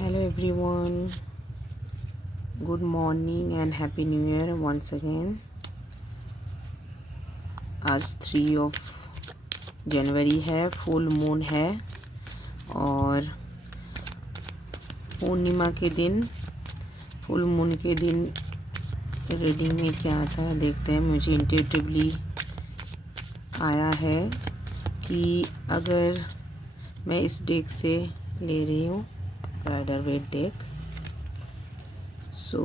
Hello everyone, good morning and happy new year once again. आज 3 है, full moon है और पूर्णिमा के दिन, फुल मून के दिन रीडिंग में क्या आता है देखते हैं। मुझे इंट्यूटिवली आया है कि अगर मैं इस डेक से ले रही हूँ, Rider Waite deck. So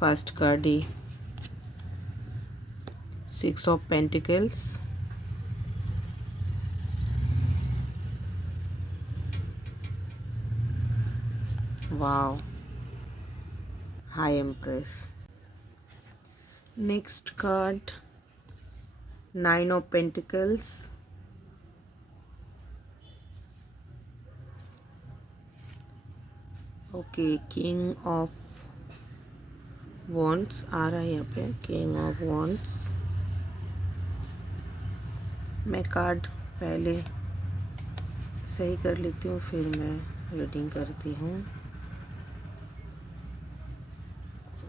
first card है 6 of Pentacles, wow, High Empress. Next card 9 of Pentacles, okay king of wands आ रहा है यहाँ पे, किंग ऑफ वॉन्ड्स। मैं कार्ड पहले सही कर लेती हूँ, फिर मैं रीडिंग करती हूँ।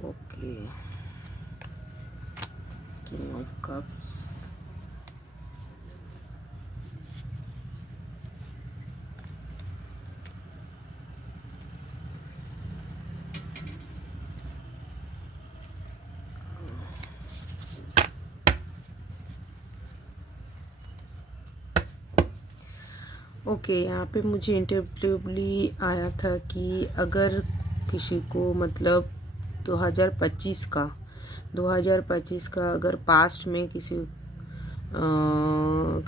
Okay, king of cups, okay यहाँ पे मुझे इंट्यूटिवली आया था कि अगर किसी को मतलब 2025 का अगर पास्ट में किसी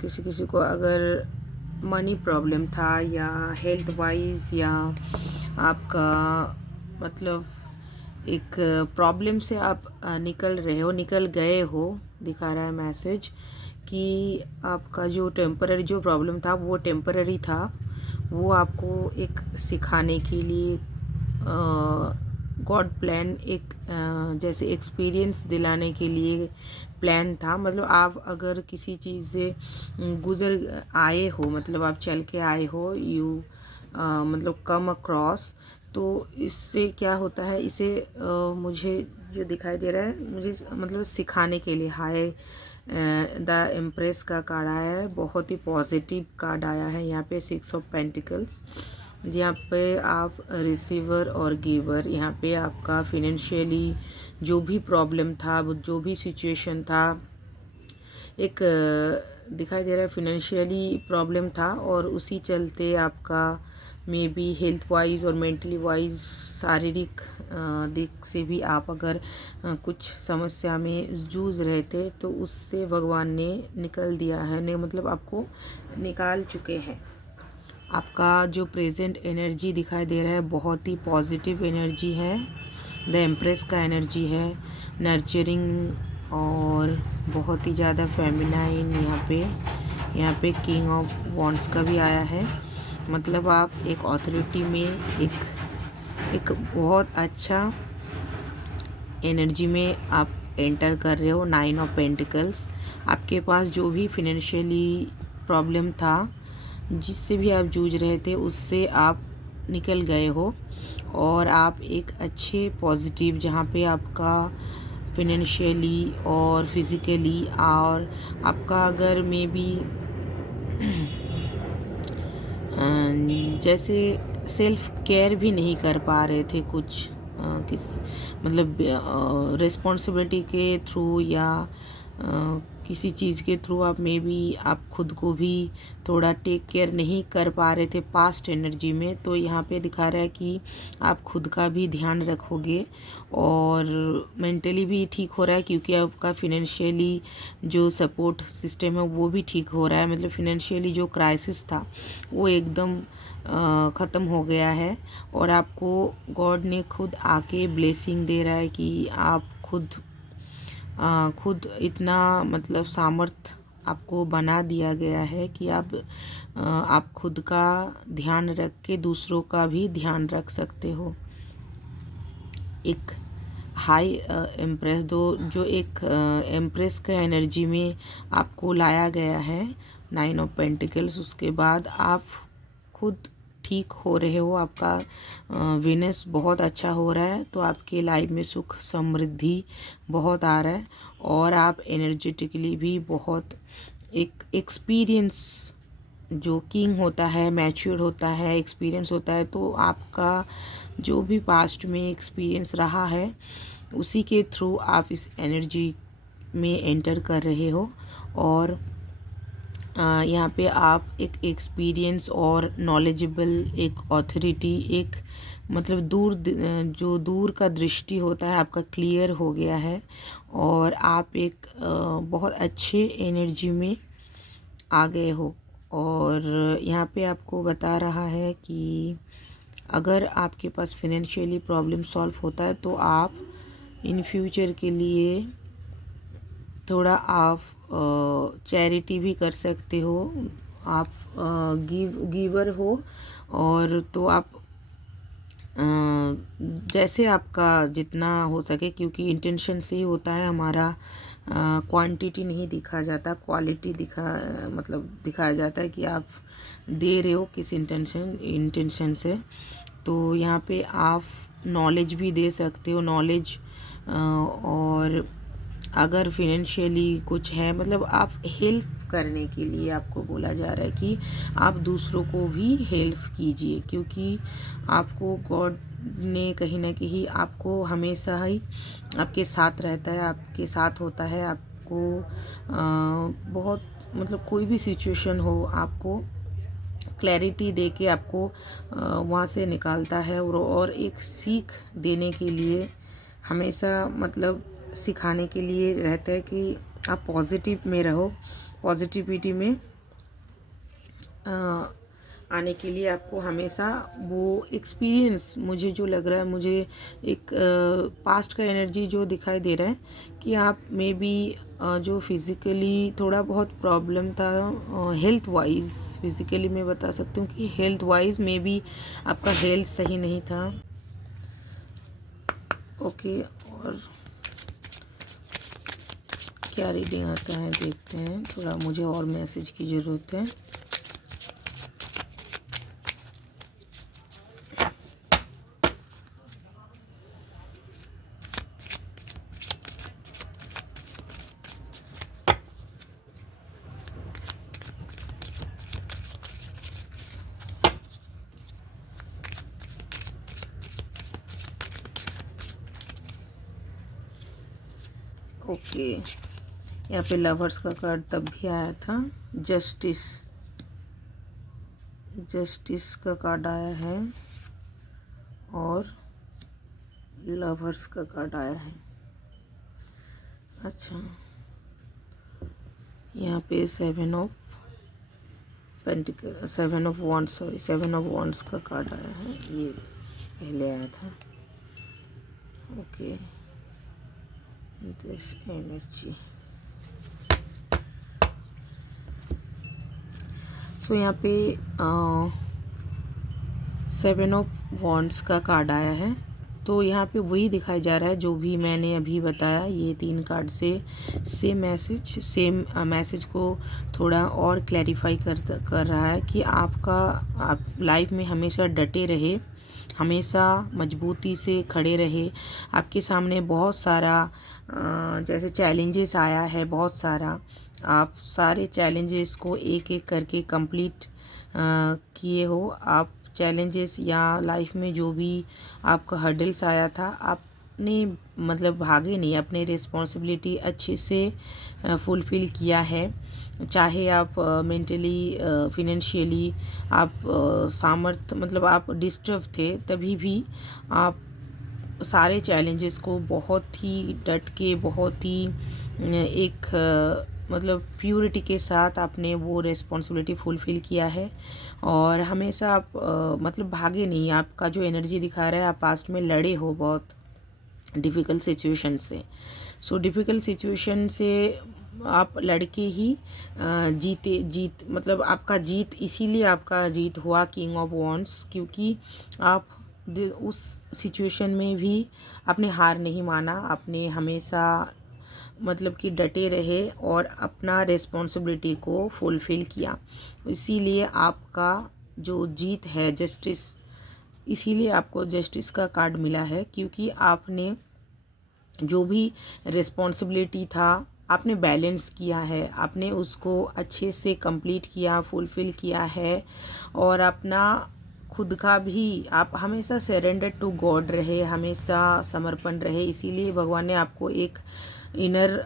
किसी को अगर मनी प्रॉब्लम था या हेल्थ वाइज या आपका मतलब एक प्रॉब्लम से आप निकल गए हो, दिखा रहा है मैसेज कि आपका जो टेम्पररी जो प्रॉब्लम था वो टेम्पररी था, वो आपको एक सिखाने के लिए गॉड प्लान एक जैसे एक्सपीरियंस दिलाने के लिए प्लान था। मतलब आप अगर किसी चीज़ से गुज़र आए हो, मतलब आप चल के आए हो, यू मतलब कम अक्रॉस, तो इससे क्या होता है, इसे मुझे जो दिखाई दे रहा है मुझे मतलब सिखाने के लिए हाई द एम्प्रेस का कार्ड आया है। बहुत ही पॉजिटिव कार्ड आया है यहाँ पे 6 ऑफ पेंटिकल्स, जहाँ पे आप रिसीवर और गिवर, यहाँ पे आपका फिनेंशियली जो भी प्रॉब्लम था, जो भी सिचुएशन था, एक दिखाई दे रहा है फिनेंशियली प्रॉब्लम था और उसी चलते आपका मे बी हेल्थ वाइज और मेंटली वाइज शारीरिक दिक से भी आप अगर कुछ समस्या में जूझ रहे थे, तो उससे भगवान ने निकल दिया है, ने मतलब आपको निकाल चुके हैं। आपका जो प्रेजेंट एनर्जी दिखाई दे रहा है बहुत ही पॉजिटिव एनर्जी है, द एम्प्रेस का एनर्जी है, नर्चरिंग और बहुत ही ज़्यादा फेमिनाइन। यहाँ पे किंग ऑफ वॉन्ड्स का भी आया है, मतलब आप एक अथॉरिटी में एक बहुत अच्छा एनर्जी में आप एंटर कर रहे हो। 9 ऑफ पेंटिकल्स, आपके पास जो भी फिनेंशियली प्रॉब्लम था, जिससे भी आप जूझ रहे थे, उससे आप निकल गए हो और आप एक अच्छे पॉजिटिव, जहाँ पे आपका फिनेंशियली और फिज़िकली और आपका अगर मे बी जैसे सेल्फ केयर भी नहीं कर पा रहे थे कुछ किस मतलब रिस्पॉन्सिबिलिटी के थ्रू या किसी चीज़ के थ्रू आप मे बी आप खुद को भी थोड़ा टेक केयर नहीं कर पा रहे थे पास्ट एनर्जी में। तो यहाँ पे दिखा रहा है कि आप खुद का भी ध्यान रखोगे और मेंटली भी ठीक हो रहा है, क्योंकि आपका फिनेंशियली जो सपोर्ट सिस्टम है वो भी ठीक हो रहा है। मतलब फिनेंशियली जो क्राइसिस था वो एकदम ख़त्म हो गया है और आपको गॉड ने खुद आके ब्लेसिंग दे रहा है कि आप खुद इतना मतलब सामर्थ आपको बना दिया गया है कि आप खुद का ध्यान रख के दूसरों का भी ध्यान रख सकते हो। एक हाई एम्प्रेस जो एक एम्प्रेस का एनर्जी में आपको लाया गया है, 9 ऑफ पेंटिकल्स। उसके बाद आप खुद ठीक हो रहे हो, आपका विनेस बहुत अच्छा हो रहा है, तो आपके लाइफ में सुख समृद्धि बहुत आ रहा है और आप एनर्जेटिकली भी बहुत एक एक्सपीरियंस, जो किंग होता है, मैच्योर होता है, एक्सपीरियंस होता है, तो आपका जो भी पास्ट में एक्सपीरियंस रहा है उसी के थ्रू आप इस एनर्जी में एंटर कर रहे हो। और यहाँ पे आप एक एक्सपीरियंस और नॉलेजेबल, एक ऑथोरिटी, एक मतलब जो दूर का दृष्टि होता है आपका क्लियर हो गया है और आप एक बहुत अच्छे एनर्जी में आ गए हो। और यहाँ पे आपको बता रहा है कि अगर आपके पास फिनेंशियली प्रॉब्लम सॉल्व होता है तो आप इन फ्यूचर के लिए थोड़ा आप चैरिटी भी कर सकते हो, आप गिवर हो। और तो आप जैसे आपका जितना हो सके, क्योंकि इंटेंशन से ही होता है हमारा, क्वांटिटी नहीं दिखा जाता, क्वालिटी दिखाया जाता है कि आप दे रहे हो किस इंटेंशन से। तो यहाँ पे आप नॉलेज भी दे सकते हो, नॉलेज। और अगर फिनेंशियली कुछ है, मतलब आप हेल्प करने के लिए आपको बोला जा रहा है कि आप दूसरों को भी हेल्प कीजिए, क्योंकि आपको गॉड ने कहीं ना कहीं आपको हमेशा ही आपके साथ रहता है, आपके साथ होता है। आपको बहुत मतलब कोई भी सिचुएशन हो, आपको क्लैरिटी दे के आपको वहाँ से निकालता है और एक सीख देने के लिए हमेशा मतलब सिखाने के लिए रहता है कि आप पॉजिटिव में रहो, पॉजिटिविटी में आने के लिए आपको हमेशा वो एक्सपीरियंस, मुझे जो लग रहा है, मुझे एक पास्ट का एनर्जी जो दिखाई दे रहा है कि आप मे बी जो फिज़िकली थोड़ा बहुत प्रॉब्लम था हेल्थ वाइज, फिज़िकली मैं बता सकती हूँ कि हेल्थ वाइज मे बी आपका हेल्थ सही नहीं था। ओके, और क्या रीडिंग आता है देखते हैं, थोड़ा मुझे और मैसेज की ज़रूरत है। ओके, यहाँ पे लवर्स का कार्ड तब भी आया था, जस्टिस का कार्ड आया है और लवर्स का कार्ड आया है। अच्छा, यहाँ पे सेवन ऑफ वॉन्ड्स का कार्ड आया है, ये पहले आया था। Okay, this energy. सो यहाँ पे 7 ऑफ वॉन्ड्स का कार्ड आया है, तो यहाँ पे वही दिखाया जा रहा है जो भी मैंने अभी बताया। ये 3 कार्ड से सेम मैसेज को थोड़ा और क्लैरिफाई कर रहा है कि आप लाइफ में हमेशा डटे रहे, हमेशा मजबूती से खड़े रहे। आपके सामने बहुत सारा जैसे चैलेंजेस आया है, बहुत सारा, आप सारे चैलेंजेस को एक एक करके कंप्लीट किए हो। आप चैलेंजेस या लाइफ में जो भी आपका हर्डल्स आया था, आपने मतलब भागे नहीं, अपने रिस्पॉन्सिबिलिटी अच्छे से फुलफ़िल किया है। चाहे आप मेंटली, फिनेंशियली आप सामर्थ मतलब आप डिस्टर्ब थे, तभी भी आप सारे चैलेंजेस को बहुत ही डट के, बहुत ही एक मतलब प्योरिटी के साथ आपने वो रिस्पॉन्सिबिलिटी फुलफ़िल किया है। और हमेशा आप मतलब भागे नहीं। आपका जो एनर्जी दिखा रहा है, आप पास्ट में लड़े हो बहुत डिफ़िकल्ट सिचुएशन से। सो डिफ़िकल्ट सिचुएशन से आप लड़के ही जीत मतलब आपका जीत, इसीलिए आपका जीत हुआ किंग ऑफ वॉन्ड्स, क्योंकि आप उस सिचुएशन में भी आपने हार नहीं माना, आपने हमेशा मतलब कि डटे रहे और अपना रिस्पॉन्सिबिलिटी को फुलफ़िल किया। इसीलिए आपका जो जीत है, जस्टिस, इसीलिए आपको जस्टिस का कार्ड मिला है, क्योंकि आपने जो भी रिस्पॉन्सिबिलिटी था आपने बैलेंस किया है, आपने उसको अच्छे से कंप्लीट किया, फुलफ़िल किया है। और अपना खुद का भी आप हमेशा सरेंडर टू गॉड रहे, हमेशा समर्पण रहे। इसीलिए भगवान ने आपको एक इनर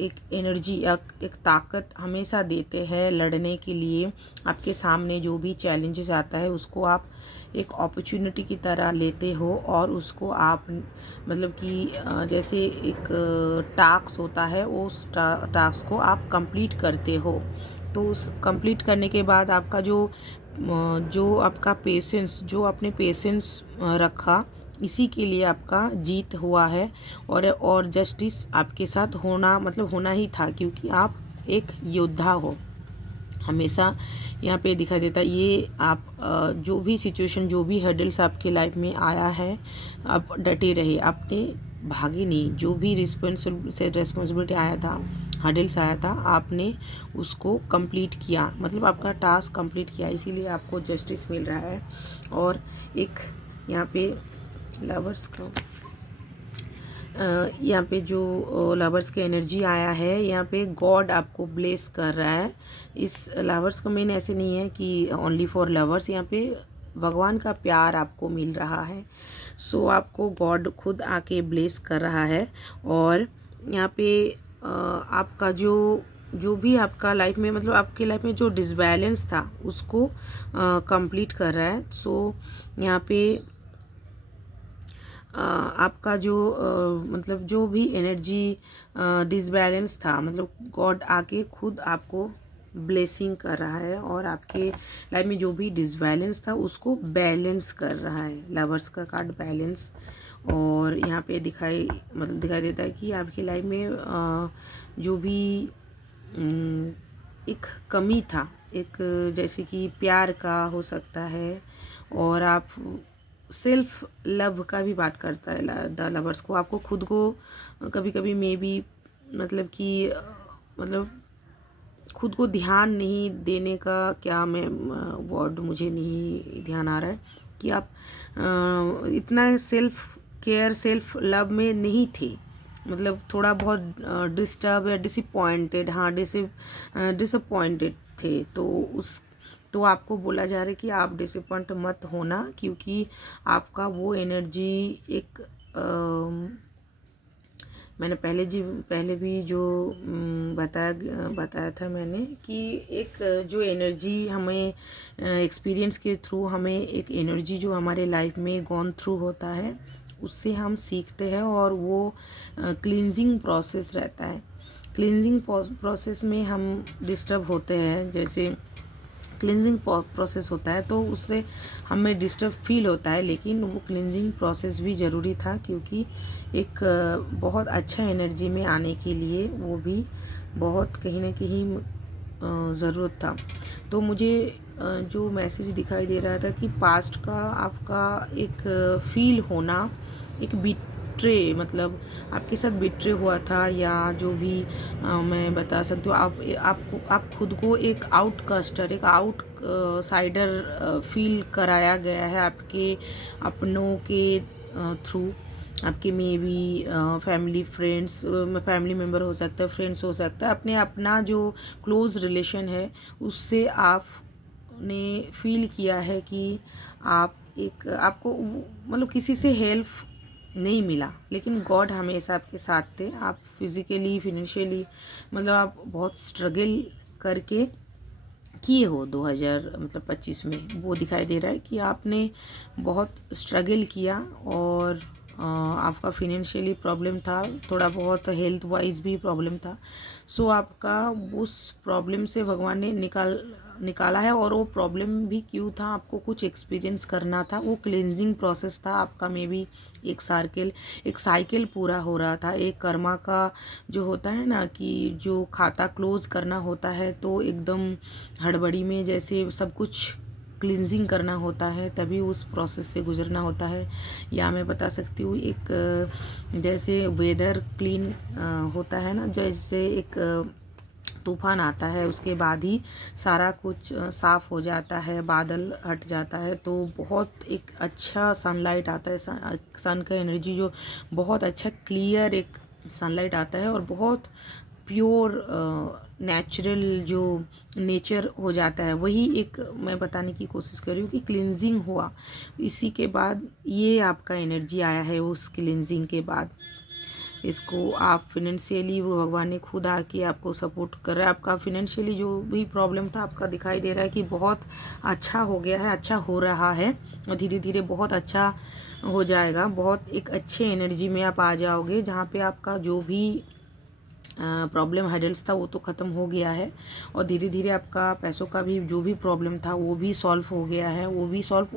एक एनर्जी, एक ताकत हमेशा देते हैं लड़ने के लिए। आपके सामने जो भी चैलेंजेस आता है उसको आप एक अपॉर्चुनिटी की तरह लेते हो और उसको आप मतलब कि जैसे एक टास्क होता है, उस टास्क को आप कंप्लीट करते हो। तो उस कंप्लीट करने के बाद आपका जो आपका पेशेंस, जो आपने पेशेंस रखा, इसी के लिए आपका जीत हुआ है। और जस्टिस आपके साथ होना मतलब होना ही था, क्योंकि आप एक योद्धा हो। हमेशा यहाँ पे दिखाई देता है ये आप जो भी सिचुएशन, जो भी हर्डल्स आपके लाइफ में आया है, आप डटे रहे, आपने भागे नहीं। जो भी रिस्पॉन्सिबिलिटी आया था, हर्डल्स आया था, आपने उसको कंप्लीट किया, मतलब आपका टास्क कंप्लीट किया, इसीलिए आपको जस्टिस मिल रहा है। और एक यहाँ पे लवर्स का यहाँ पे जो लवर्स की एनर्जी आया है, यहाँ पे गॉड आपको ब्लेस कर रहा है। इस लवर्स का मेन ऐसे नहीं है कि ओनली फॉर लवर्स, यहाँ पे भगवान का प्यार आपको मिल रहा है। सो आपको गॉड खुद आके ब्लेस कर रहा है। और यहाँ पे आपका जो भी आपका लाइफ में मतलब आपके लाइफ में जो डिसबैलेंस था उसको कंप्लीट कर रहा है। सो यहाँ पे आपका जो मतलब जो भी एनर्जी डिसबैलेंस था, मतलब गॉड आके खुद आपको ब्लेसिंग कर रहा है और आपके लाइफ में जो भी डिसबैलेंस था उसको बैलेंस कर रहा है। लवर्स का कार्ड बैलेंस। और यहाँ पे दिखाई देता है कि आपकी लाइफ में जो भी एक कमी था, एक जैसे कि प्यार का हो सकता है, और आप सेल्फ लव का भी बात करता है द लवर्स को। आपको खुद को कभी कभी मे बी मतलब कि मतलब खुद को ध्यान नहीं देने का, क्या मैं वर्ड मुझे नहीं ध्यान आ रहा है, कि आप इतना सेल्फ केयर, सेल्फ लव में नहीं थे, मतलब थोड़ा बहुत डिस्टर्ब या डिसअपॉइंटेड, हाँ डिसअपॉइंटेड थे। तो आपको बोला जा रहा है कि आप डिसअपॉइंट मत होना, क्योंकि आपका वो एनर्जी एक मैंने पहले भी जो बताया था मैंने, कि एक जो एनर्जी हमें एक्सपीरियंस के थ्रू, हमें एक एनर्जी जो हमारे लाइफ में गॉन थ्रू होता है उससे हम सीखते हैं, और वो क्लींजिंग प्रोसेस रहता है। क्लींजिंग प्रोसेस में हम डिस्टर्ब होते हैं, जैसे क्लींजिंग प्रोसेस होता है तो उससे हमें डिस्टर्ब फील होता है, लेकिन वो क्लींजिंग प्रोसेस भी ज़रूरी था, क्योंकि एक बहुत अच्छा एनर्जी में आने के लिए वो भी बहुत कहीं ना कहीं ज़रूरत था। तो मुझे जो मैसेज दिखाई दे रहा था कि पास्ट का आपका एक फील होना, एक बिट्रे, मतलब आपके साथ बिट्रे हुआ था, या जो भी मैं बता सकती हूँ, आप खुद को एक आउटकास्टर, एक आउटसाइडर फील कराया गया है आपके अपनों के थ्रू। आपके may be family friends, family member हो सकता है, फ्रेंड्स हो सकता है, अपना जो क्लोज रिलेशन है उससे आपने फील किया है कि आपको मतलब किसी से हेल्प नहीं मिला, लेकिन गॉड हमेशा आपके साथ थे। आप फिज़िकली, फिनेंशियली मतलब आप बहुत स्ट्रगल करके किए हो 2025 में, वो दिखाई दे रहा है कि आपने बहुत स्ट्रगल किया। और आपका फिनेंशियली प्रॉब्लम था, थोड़ा बहुत हेल्थ वाइज भी प्रॉब्लम था। सो आपका उस प्रॉब्लम से भगवान ने निकाला है। और वो प्रॉब्लम भी क्यों था, आपको कुछ एक्सपीरियंस करना था, वो क्लेंजिंग प्रोसेस था आपका। मे बी एक साइकिल पूरा हो रहा था, एक कर्मा का जो होता है ना, कि जो खाता क्लोज करना होता है तो एकदम हड़बड़ी में जैसे सब कुछ क्लिनजिंग करना होता है, तभी उस प्रोसेस से गुजरना होता है। या मैं बता सकती हूँ एक जैसे वेदर क्लीन होता है ना, जैसे एक तूफान आता है उसके बाद ही सारा कुछ साफ़ हो जाता है, बादल हट जाता है। तो बहुत एक अच्छा सनलाइट आता है, सन का एनर्जी जो बहुत अच्छा क्लियर एक सनलाइट आता है और बहुत प्योर नेचुरल जो नेचर हो जाता है, वही एक मैं बताने की कोशिश कर रही हूँ कि क्लिनजिंग हुआ। इसी के बाद ये आपका एनर्जी आया है उस क्लिनजिंग के बाद। इसको आप फिनेंशियली, वो भगवान ने खुद आके आपको सपोर्ट कर रहा है। आपका फिनेंशियली जो भी प्रॉब्लम था आपका दिखाई दे रहा है कि बहुत अच्छा हो गया है, अच्छा हो रहा है और धीरे धीरे बहुत अच्छा हो जाएगा। बहुत एक अच्छे एनर्जी में आप आ जाओगे जहाँ पे आपका जो भी प्रॉब्लम हेडल्स था वो तो ख़त्म हो गया है और धीरे धीरे आपका पैसों का भी जो भी प्रॉब्लम था वो भी सॉल्व हो गया है, वो भी सॉल्व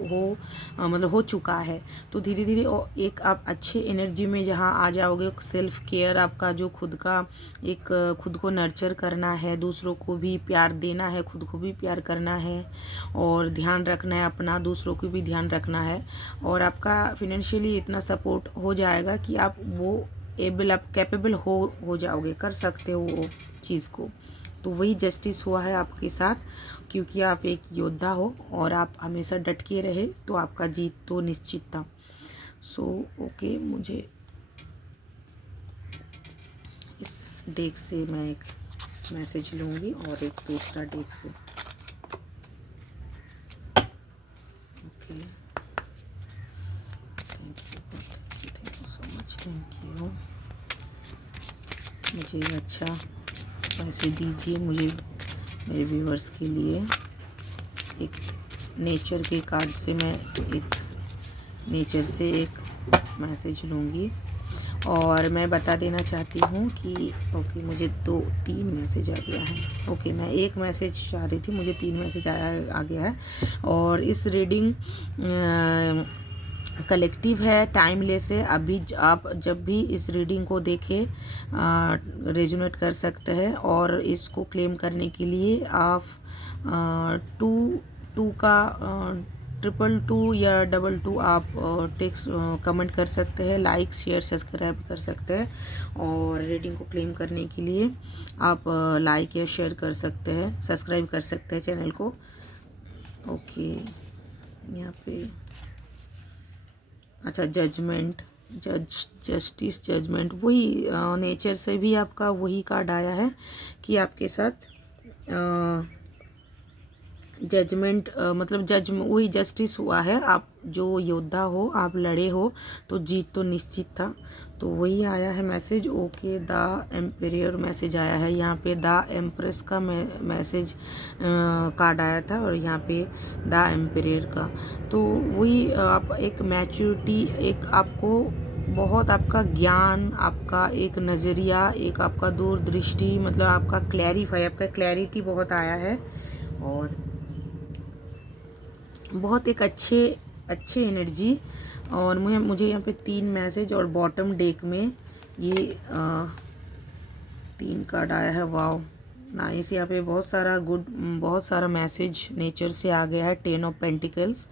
मतलब हो चुका है। तो धीरे धीरे एक आप अच्छे एनर्जी में जहाँ आ जाओगे। सेल्फ केयर आपका जो खुद का एक खुद को नर्चर करना है, दूसरों को भी प्यार देना है, खुद को भी प्यार करना है और ध्यान रखना है अपना, दूसरों को भी ध्यान रखना है। और आपका फिनेंशियली इतना सपोर्ट हो जाएगा कि आप वो आप कैपेबल हो जाओगे, कर सकते हो वो चीज़ को। तो वही जस्टिस हुआ है आपके साथ, क्योंकि आप एक योद्धा हो और आप हमेशा डट के रहे तो आपका जीत तो निश्चित था। सो ओके, मुझे इस डेक से मैं एक मैसेज लूँगी और एक दूसरा डेक से। Okay, thank you so much, thank you. मुझे अच्छा पैसे दीजिए, मुझे मेरे व्यूवर्स के लिए एक नेचर के कार्ड से मैं एक नेचर से एक मैसेज लूँगी। और मैं बता देना चाहती हूँ कि ओके, मुझे 2-3 मैसेज आ गया है। ओके, मैं एक मैसेज चाह रही थी, मुझे 3 मैसेज आ गया है। और इस रीडिंग कलेक्टिव है, टाइमलेस है। अभी आप जब भी इस रीडिंग को देखें रेजोनेट कर सकते हैं और इसको क्लेम करने के लिए आप 2 का 222 या 22 आप टेक्स्ट कमेंट कर सकते हैं, लाइक शेयर सब्सक्राइब कर सकते हैं। और रीडिंग को क्लेम करने के लिए आप लाइक या शेयर कर सकते हैं, सब्सक्राइब कर सकते हैं चैनल को। ओके, यहाँ पे अच्छा, जजमेंट, जस्टिस, जजमेंट, वही नेचर से भी आपका वही कार्ड आया है कि आपके साथ जजमेंट मतलब वही जस्टिस हुआ है। आप जो योद्धा हो, आप लड़े हो तो जीत तो निश्चित था। तो वही आया है मैसेज। ओके, द एम्परेयर मैसेज आया है। यहाँ पे द एम्प्रेस का मैसेज कार्ड आया था और यहाँ पे द एम्परेयर का। तो वही आप एक मैच्योरिटी, एक आपको बहुत आपका ज्ञान, आपका एक नज़रिया, एक आपका दूरदृष्टि, मतलब आपका क्लैरिफाई, आपका क्लैरिटी बहुत आया है और बहुत एक अच्छे एनर्जी। और मुझे यहाँ पे 3 मैसेज और बॉटम डेक में ये 3 कार्ड आया है। Wow, nice. यहाँ पे बहुत सारा मैसेज नेचर से आ गया है। 10 ऑफ पेंटिकल्स,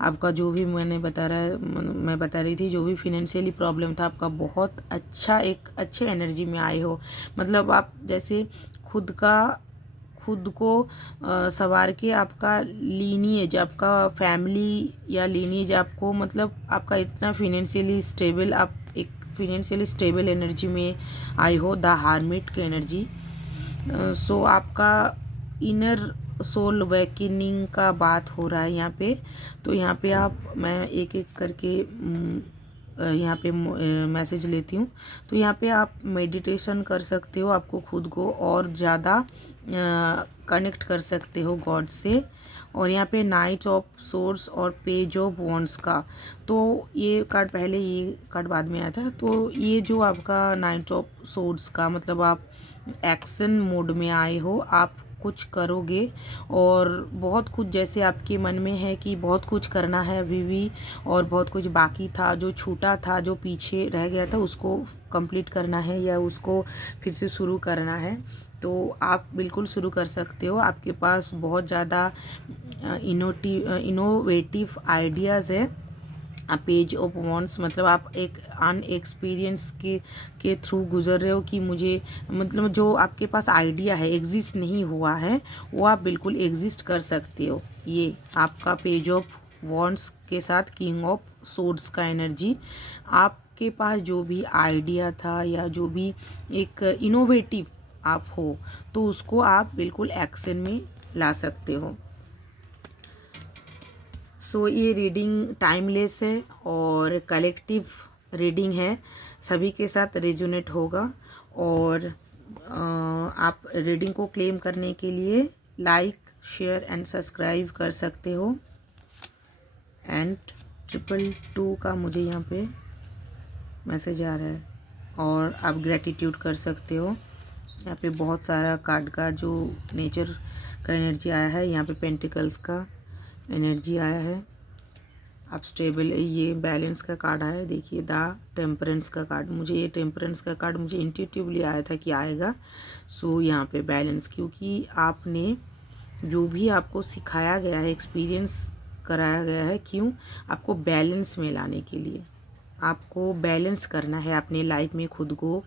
आपका जो भी मैं बता रही थी, जो भी फिनेंशियली प्रॉब्लम था आपका बहुत अच्छा, एक अच्छे एनर्जी में आए हो। मतलब आप जैसे खुद को सवार के आपका लीनिएज, आपका फैमिली या लीनिएज आपको, मतलब आपका इतना फिनेंशियली स्टेबल, आप एक फिनेंशियली स्टेबल एनर्जी में आई हो, द हार्मिट की एनर्जी। सो आपका इनर सोल वेकनिंग का बात हो रहा है यहाँ पे। तो यहाँ पे मैं एक एक करके यहाँ पे मैसेज लेती हूँ। तो यहाँ पे आप मेडिटेशन कर सकते हो, आपको खुद को और ज़्यादा कनेक्ट कर सकते हो गॉड से। और यहाँ पे नाइट ऑफ सोर्स और पेज ऑफ वॉन्ड्स का, तो ये कार्ड पहले, ये कार्ड बाद में आया था। तो ये जो आपका नाइट ऑफ सोर्स का मतलब आप एक्शन मोड में आए हो, आप कुछ करोगे और बहुत कुछ जैसे आपके मन में है कि बहुत कुछ करना है अभी भी और बहुत कुछ बाकी था, जो छूटा था, जो पीछे रह गया था, उसको कंप्लीट करना है या उसको फिर से शुरू करना है। तो आप बिल्कुल शुरू कर सकते हो। आपके पास बहुत ज़्यादा इनोवेटिव आइडियाज़ है पेज ऑफ वॉन्ड्स मतलब आप एक अनएक्सपीरियंस के थ्रू गुजर रहे हो कि मुझे मतलब जो आपके पास आइडिया है एग्जिस्ट नहीं हुआ है वो आप बिल्कुल एग्जिस्ट कर सकते हो। ये आपका पेज ऑफ वॉन्ड्स के साथ किंग ऑफ सोर्ड्स का एनर्जी, आपके पास जो भी आइडिया था या जो भी एक इनोवेटिव आप हो तो उसको आप बिल्कुल एक्शन में ला सकते हो। सो ये रीडिंग टाइमलेस है और कलेक्टिव रीडिंग है, सभी के साथ रेजोनेट होगा। और आप रीडिंग को क्लेम करने के लिए लाइक शेयर एंड सब्सक्राइब कर सकते हो। एंड 222 का मुझे यहाँ पे मैसेज आ रहा है और आप ग्रेटिट्यूड कर सकते हो। यहाँ पे बहुत सारा कार्ड का जो नेचर का एनर्जी आया है, यहाँ पे पेंटिकल्स का एनर्जी आया है, आप स्टेबल, ये बैलेंस का कार्ड आया है। देखिए द टेम्परेंस का कार्ड, मुझे ये टेम्परेंस का कार्ड मुझे इंट्यूटिवली आया था कि आएगा। सो यहाँ पे बैलेंस, क्योंकि आपने जो भी आपको सिखाया गया है, एक्सपीरियंस कराया गया है, क्यों आपको बैलेंस में लाने के लिए, आपको बैलेंस करना है अपने लाइफ में खुद को,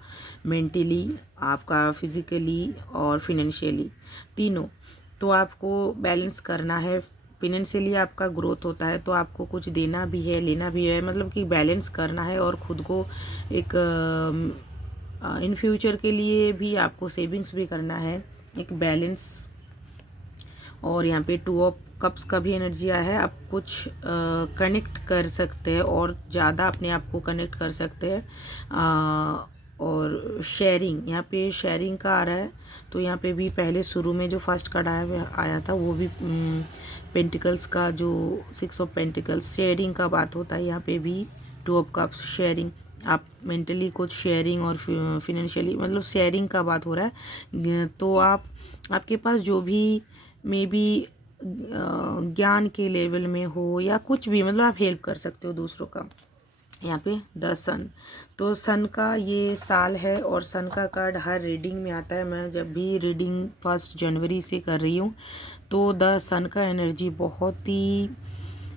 मेंटली, आपका फिज़िकली और फिनेंशियली तीनों। तो आपको बैलेंस करना है। फिनेंशियली आपका ग्रोथ होता है तो आपको कुछ देना भी है लेना भी है, मतलब कि बैलेंस करना है और ख़ुद को एक इन फ्यूचर के लिए भी आपको सेविंग्स भी करना है, एक बैलेंस। और यहाँ पे 2 ऑफ कप्स का भी एनर्जी आया है। आप कुछ कनेक्ट कर सकते हैं और ज़्यादा अपने आप को कनेक्ट कर सकते हैं। और शेयरिंग, यहाँ पे शेयरिंग का आ रहा है। तो यहाँ पे भी पहले शुरू में जो फर्स्ट कार्ड आया था वो भी पेंटिकल्स का, जो 6 ऑफ पेंटिकल्स शेयरिंग का बात होता है। यहाँ पे भी 2 ऑफ कप्स शेयरिंग, आप मेंटली कुछ शेयरिंग और फिनेंशियली मतलब शेयरिंग का बात हो रहा है। तो आपके पास जो भी मे बी ज्ञान के लेवल में हो या कुछ भी, मतलब आप हेल्प कर सकते हो दूसरों का। यहाँ पे द सन, तो सन का ये साल है और सन का कार्ड हर रीडिंग में आता है। मैं जब भी रीडिंग 1 जनवरी से कर रही हूँ तो द सन का एनर्जी बहुत ही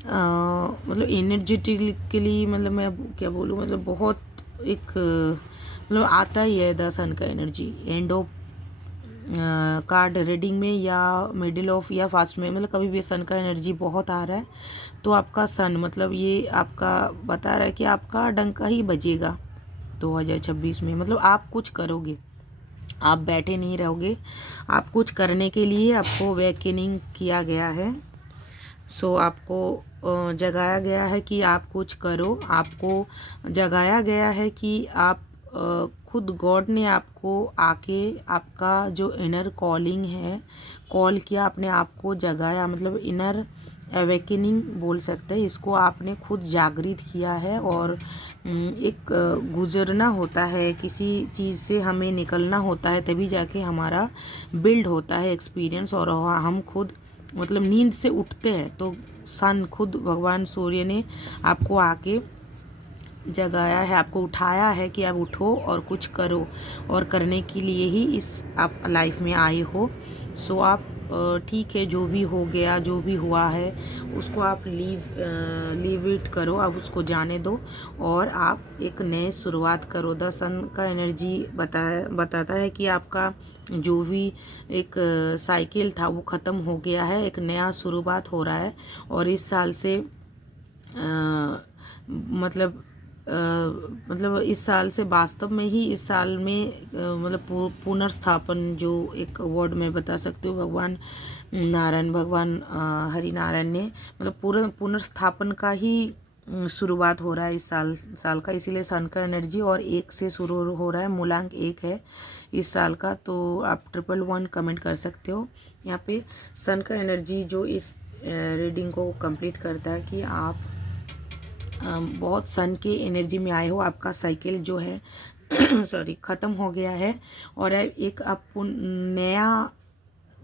मतलब एनर्जेटिकली, मतलब मैं क्या बोलूँ, मतलब बहुत एक मतलब आता ही है द सन का energy end of card reading में या मिडिल ऑफ या फास्ट में, मतलब कभी भी सन का एनर्जी बहुत आ रहा है तो आपका सन मतलब ये आपका बता रहा है कि आपका डंका ही बजेगा 2026 में। मतलब आप कुछ करोगे, आप बैठे नहीं रहोगे, आप कुछ करने के लिए आपको वेकेनिंग किया गया है। सो आपको जगाया गया है कि आप कुछ करो, आपको जगाया गया है कि आप खुद गॉड ने आपको आके आपका जो इनर कॉलिंग है, कॉल किया, अपने आप को जगाया, मतलब इनर अवेकनिंग बोल सकते हैं इसको, आपने खुद जागृत किया है। और एक गुजरना होता है किसी चीज़ से, हमें निकलना होता है तभी जाके हमारा बिल्ड होता है एक्सपीरियंस। और हम खुद मतलब नींद से उठते हैं तो सन खुद भगवान सूर्य ने आपको आके जगाया है, आपको उठाया है कि आप उठो और कुछ करो, और करने के लिए ही इस आप लाइफ में आए हो। सो आप ठीक है, जो भी हो गया, जो भी हुआ है उसको आप लीव इट करो, आप उसको जाने दो और आप एक नए शुरुआत करो। द सन का एनर्जी बताता है कि आपका जो भी एक साइकिल था वो ख़त्म हो गया है, एक नया शुरुआत हो रहा है। और इस साल से मतलब इस साल से वास्तव में ही इस साल में मतलब पुनर्स्थापन, जो एक वर्ड में बता सकती हूँ, भगवान नारायण, भगवान हरि नारायण ने मतलब पूरा पुनर्स्थापन का ही शुरुआत हो रहा है इस साल का। इसीलिए सन का एनर्जी और 1 से शुरू हो रहा है, मूलांक 1 है इस साल का। तो आप 111 कमेंट कर सकते हो। यहाँ पे सन का एनर्जी जो इस रीडिंग को कंप्लीट करता है कि आप बहुत सन के एनर्जी में आए हो, आपका साइकिल जो है सॉरी ख़त्म हो गया है और एक आप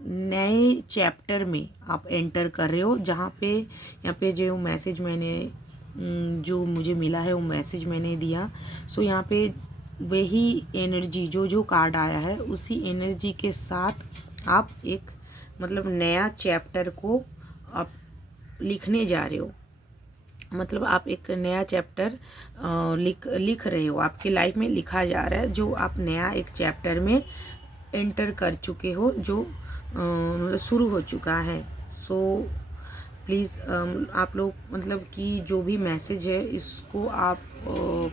नए चैप्टर में आप एंटर कर रहे हो, जहाँ पे यहाँ पे जो मैसेज मैंने जो मुझे मिला है वो मैसेज मैंने दिया। सो यहाँ पे वही एनर्जी जो कार्ड आया है उसी एनर्जी के साथ आप एक मतलब नया चैप्टर को आप लिखने जा रहे हो। मतलब आप एक नया चैप्टर लिख रहे हो, आपकी लाइफ में लिखा जा रहा है, जो आप नया एक चैप्टर में एंटर कर चुके हो, जो मतलब शुरू हो चुका है। सो प्लीज़ आप लोग मतलब कि जो भी मैसेज है इसको आप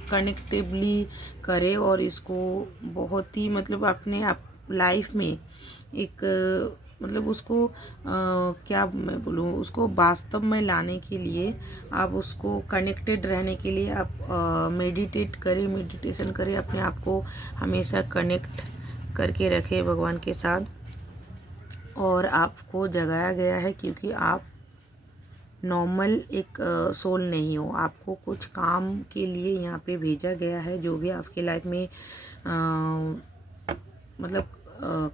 कनेक्टिवली करें और इसको बहुत ही मतलब अपने आप लाइफ में एक मतलब उसको क्या मैं बोलूँ, उसको वास्तव में लाने के लिए आप उसको कनेक्टेड रहने के लिए आप मेडिटेट करें, मेडिटेशन करें, अपने आप को हमेशा कनेक्ट करके रखें भगवान के साथ। और आपको जगाया गया है क्योंकि आप नॉर्मल एक सोल नहीं हो, आपको कुछ काम के लिए यहाँ पे भेजा गया है। जो भी आपके लाइफ में मतलब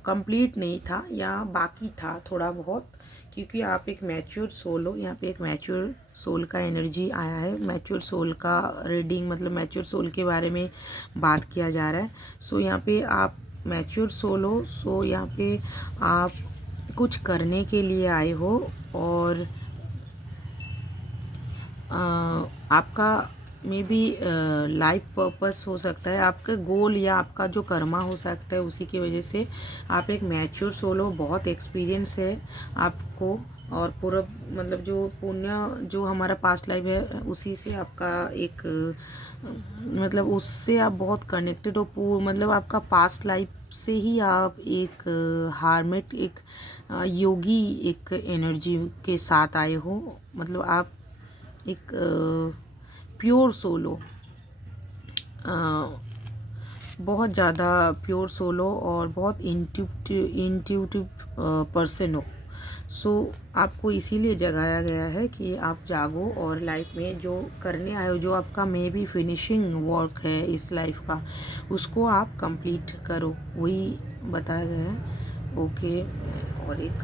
कंप्लीट नहीं था या बाकी था थोड़ा बहुत, क्योंकि आप एक मैच्योर सोल हो। यहाँ पे एक मैच्योर सोल का एनर्जी आया है, मैच्योर सोल का रीडिंग मतलब मैच्योर सोल के बारे में बात किया जा रहा है। सो यहाँ पे आप मैच्योर सोल हो। सो यहाँ पे आप कुछ करने के लिए आए हो और आपका मे बी लाइफ पर्पस हो सकता है, आपका गोल या आपका जो कर्मा हो सकता है, उसी की वजह से आप एक मैच्योर सोल हो। बहुत एक्सपीरियंस है आपको और पूरा मतलब जो पुण्य जो हमारा पास्ट लाइफ है उसी से आपका एक मतलब उससे आप बहुत कनेक्टेड हो। मतलब आपका पास्ट लाइफ से ही आप एक हार्मिट एक योगी एक एनर्जी के साथ आए हो। मतलब आप एक प्योर सोलो, बहुत ज़्यादा प्योर सोलो और बहुत इंट्यूटिव पर्सन हो। सो आपको इसीलिए जगाया गया है कि आप जागो और लाइफ में जो करने आए हो, जो आपका मे बी फिनिशिंग वर्क है इस लाइफ का, उसको आप कंप्लीट करो, वही बताया गया है। ओके, और एक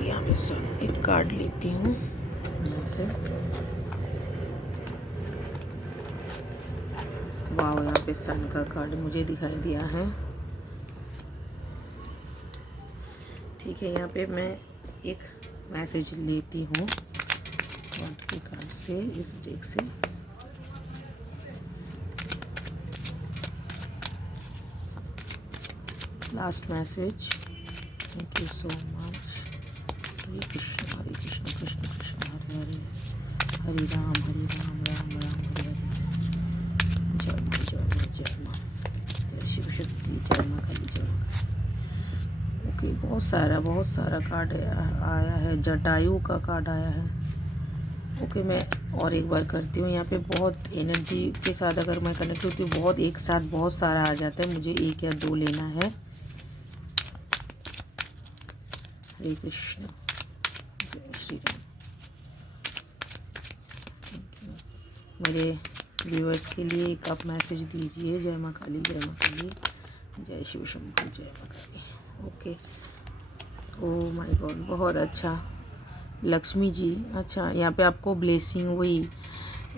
यहाँ पे एक कार्ड लेती हूँ यहाँ से। वाह, यहाँ पे सन का कार्ड मुझे दिखाई दिया है। ठीक है, यहाँ पे मैं एक मैसेज लेती हूँ कार्ड के कार्ड से, इस डेक से। Last message, thank you so much. Hare Krishna Krishna Krishna Hare Hare, Hare Ram Ram Ram Hare Hare. जय माँ जय माँ जय माँ, जय शिव शक्ति, जय माँ काली, जय माँ काली। ओके, बहुत सारा कार्ड आया है, जटायु का कार्ड आया है। ओके, मैं और एक बार करती हूँ। यहाँ पे बहुत एनर्जी के साथ अगर मैं कनेक्ट होती हूँ, बहुत एक साथ बहुत सारा आ जाता है, मुझे एक या दो लेना है। हरे कृष्ण, जय श्री राम। मेरे व्यूअर्स के लिए एक आप मैसेज दीजिए। जय माँ काली, जय माँ काली, जय शिव शंभू, जय माँ काली। ओके, ओह माय गॉड, बहुत अच्छा। लक्ष्मी जी, अच्छा, यहाँ पे आपको ब्लेसिंग वही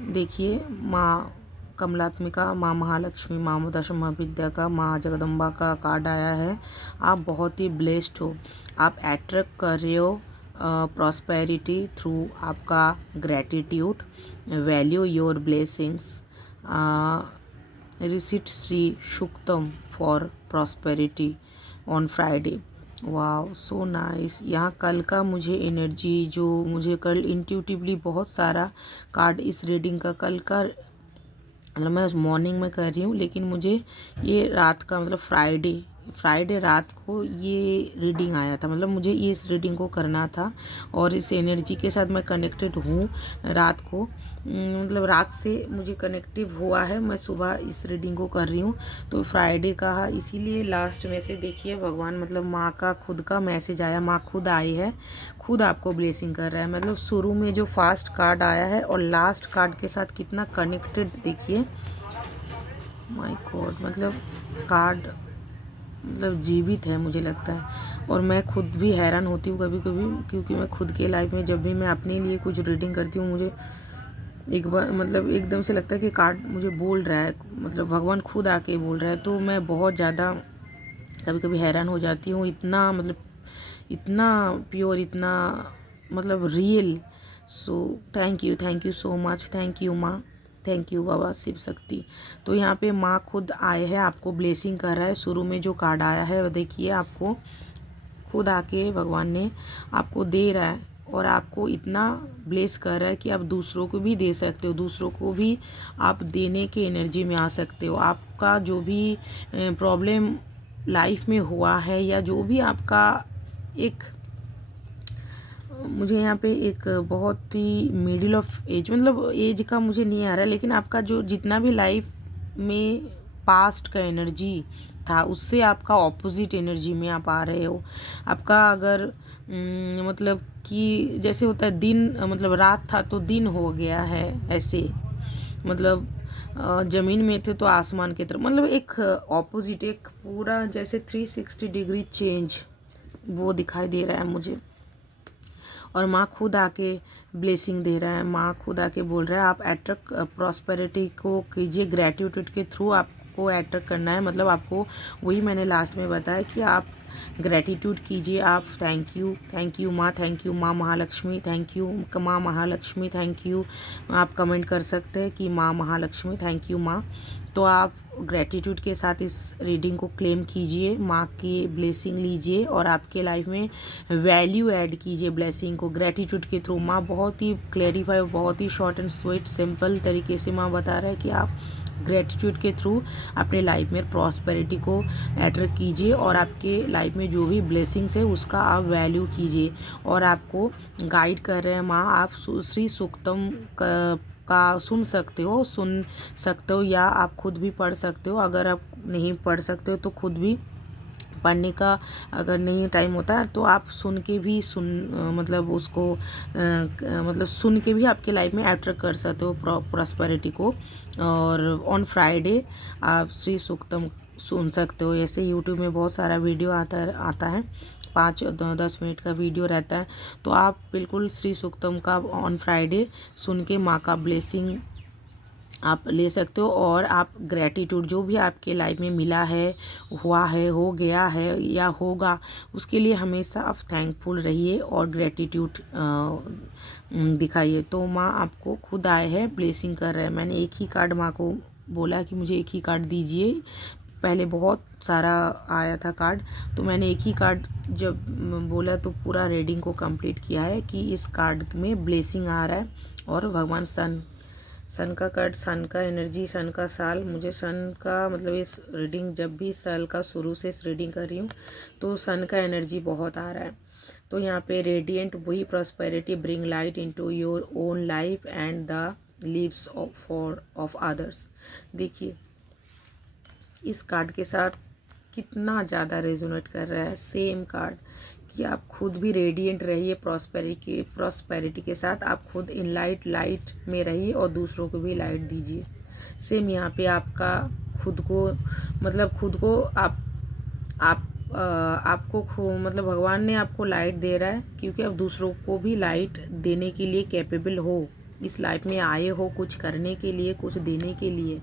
देखिए, माँ कमलात्मिका, माँ महालक्ष्मी, माँ दशम विद्या का, माँ जगदम्बा का कार्ड आया है। आप बहुत ही ब्लेस्ड हो, आप अट्रैक्ट कर रहे हो प्रॉस्पेरिटी थ्रू आपका gratitude. Value your blessings, recite Shri Suktam for prosperity on Friday. वाह, सो नाइस। यहाँ कल का मुझे एनर्जी, जो मुझे कल इंट्यूटिवली बहुत सारा कार्ड इस रीडिंग का कल का मतलब मैं मॉर्निंग में कर रही हूँ, लेकिन मुझे ये रात का मतलब फ्राइडे रात को ये रीडिंग आया था। मतलब मुझे ये इस रीडिंग को करना था और इस एनर्जी के साथ मैं कनेक्टेड हूँ रात को। मतलब रात से मुझे कनेक्टिव हुआ है, मैं सुबह इस रीडिंग को कर रही हूँ। तो फ्राइडे का इसीलिए लास्ट में से देखिए भगवान मतलब माँ का खुद का मैसेज आया, माँ खुद आई है, खुद आपको ब्लेसिंग कर रहा है। मतलब शुरू में जो फास्ट कार्ड आया है और लास्ट कार्ड के साथ कितना कनेक्टेड देखिए। माय गॉड, मतलब कार्ड मतलब जीवित है मुझे लगता है। और मैं खुद भी हैरान होती हूँ कभी कभी, क्योंकि मैं खुद के लाइफ में जब भी मैं अपने लिए कुछ रीडिंग करती हूँ, मुझे एक बार मतलब एकदम से लगता है कि कार्ड मुझे बोल रहा है, मतलब भगवान खुद आके बोल रहा है। तो मैं बहुत ज़्यादा कभी कभी हैरान हो जाती हूँ, इतना मतलब इतना प्योर, इतना मतलब real so thank you so much, thank you माँ, थैंक यू बाबा शिव शक्ति। तो यहाँ पे माँ खुद आए हैं, आपको ब्लेसिंग कर रहा है। शुरू में जो कार्ड आया है वो देखिए, आपको खुद आके भगवान ने आपको दे रहा है और आपको इतना ब्लेस कर रहा है कि आप दूसरों को भी दे सकते हो, दूसरों को भी आप देने के एनर्जी में आ सकते हो। आपका जो भी प्रॉब्लम लाइफ में हुआ है या जो भी आपका एक, मुझे यहाँ पे एक बहुत ही मिडिल ऑफ एज, मतलब एज का मुझे नहीं आ रहा है, लेकिन आपका जो जितना भी लाइफ में पास्ट का एनर्जी था उससे आपका ऑपोजिट एनर्जी में आप आ रहे हो। आपका अगर मतलब कि जैसे होता है दिन, मतलब रात था तो दिन हो गया है, ऐसे मतलब ज़मीन में थे तो आसमान की तरफ, मतलब एक ऑपोजिट, एक पूरा जैसे 360 डिग्री चेंज वो दिखाई दे रहा है मुझे। और माँ खुद आके ब्लेसिंग दे रहा है, माँ खुद आके बोल रहा है आप अट्रैक्ट प्रॉस्पेरिटी को कीजिए, ग्रेटिट्यूड के थ्रू आपको अट्रैक्ट करना है। मतलब आपको वही मैंने लास्ट में बताया कि आप ग्रेटिट्यूड कीजिए, आप थैंक यू माँ, थैंक यू माँ महालक्ष्मी, थैंक यू माँ महालक्ष्मी, थैंक यू। आप कमेंट कर सकते हैं कि माँ महालक्ष्मी, थैंक यू माँ। तो आप ग्रेटिट्यूड के साथ इस रीडिंग को क्लेम कीजिए, माँ की ब्लेसिंग लीजिए और आपके लाइफ में वैल्यू ऐड कीजिए ब्लेसिंग को ग्रेटिट्यूड के थ्रू। माँ बहुत ही क्लैरिफाई, बहुत ही शॉर्ट एंड स्वीट सिंपल तरीके से माँ बता रहा है कि आप ग्रेटिट्यूड के थ्रू अपने लाइफ में प्रॉस्पेरिटी को अट्रैक्ट कीजिए और आपके लाइफ में जो भी ब्लेसिंग्स है उसका आप वैल्यू कीजिए। और आपको गाइड कर रहे हैं माँ, आप श्री सूक्तम का सुन सकते हो या आप खुद भी पढ़ सकते हो। अगर आप नहीं पढ़ सकते हो तो खुद भी पढ़ने का अगर नहीं टाइम होता है तो आप सुन के भी मतलब उसको मतलब सुन के भी आपके लाइफ में अट्रैक्ट कर सकते हो प्रॉस्पेरिटी को। और ऑन फ्राइडे आप श्री सूक्तम सुन सकते हो। ऐसे यूट्यूब में बहुत सारा वीडियो आता है 5-10 मिनट का वीडियो रहता है, तो आप बिल्कुल श्री सूक्तम का ऑन फ्राइडे सुन के माँ का ब्लेसिंग आप ले सकते हो। और आप ग्रेटिट्यूड जो भी आपके लाइफ में मिला है, हुआ है, हो गया है या होगा, उसके लिए हमेशा आप थैंकफुल रहिए और ग्रेटिट्यूड दिखाइए। तो माँ आपको खुद आए हैं, ब्लेसिंग कर रहे हैं। मैंने एक ही कार्ड माँ को बोला कि मुझे एक ही कार्ड दीजिए, पहले बहुत सारा आया था कार्ड, तो मैंने एक ही कार्ड जब बोला तो पूरा रीडिंग को कंप्लीट किया है कि इस कार्ड में ब्लेसिंग आ रहा है। और भगवान सन का कार्ड, सन का एनर्जी, सन का साल, मुझे सन का मतलब इस रीडिंग जब भी साल का शुरू से इस रीडिंग कर रही हूँ तो सन का एनर्जी बहुत आ रहा है। तो यहाँ पे रेडिएंट वही prosperity bring light into your own life and the leaves of others. देखिए इस कार्ड के साथ कितना ज़्यादा रेजोनेट कर रहा है सेम कार्ड कि आप खुद भी रेडिएंट रहिए प्रॉस्पेरिटी के साथ, आप खुद इन लाइट में रहिए और दूसरों को भी लाइट दीजिए। सेम यहाँ पे आपका खुद को मतलब खुद को आपको मतलब भगवान ने आपको लाइट दे रहा है क्योंकि आप दूसरों को भी लाइट देने के लिए कैपेबल हो। इस लाइफ में आए हो कुछ करने के लिए, कुछ देने के लिए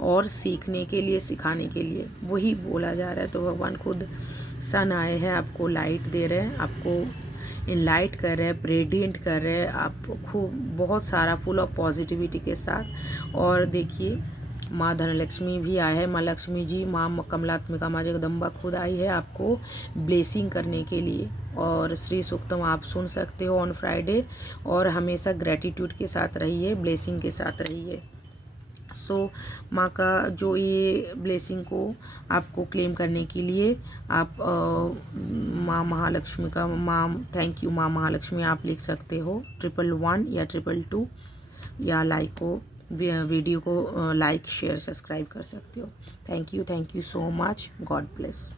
और सीखने के लिए, सिखाने के लिए, वही बोला जा रहा है। तो भगवान खुद सन आए हैं, आपको लाइट दे रहे हैं, आपको इनलाइट कर रहे हैं, रेडिएंट कर रहे हैं, आप खूब बहुत सारा फुल ऑफ पॉजिटिविटी के साथ। और देखिए माँ धनलक्ष्मी भी आए हैं, माँ लक्ष्मी जी, माँ कमलात्मिका, माँ जगदम्बा खुद आई है आपको ब्लेसिंग करने के लिए। और श्री सूक्तम आप सुन सकते हो ऑन फ्राइडे और हमेशा ग्रेटिट्यूड के साथ रहिए, ब्लेसिंग के साथ रहिए। सो माँ का जो ये ब्लेसिंग को आपको क्लेम करने के लिए आप माँ महालक्ष्मी का थैंक यू माँ महालक्ष्मी आप लिख सकते हो 111 या 222 या लाइक को वीडियो को लाइक शेयर सब्सक्राइब कर सकते हो। Thank you so much, God bless.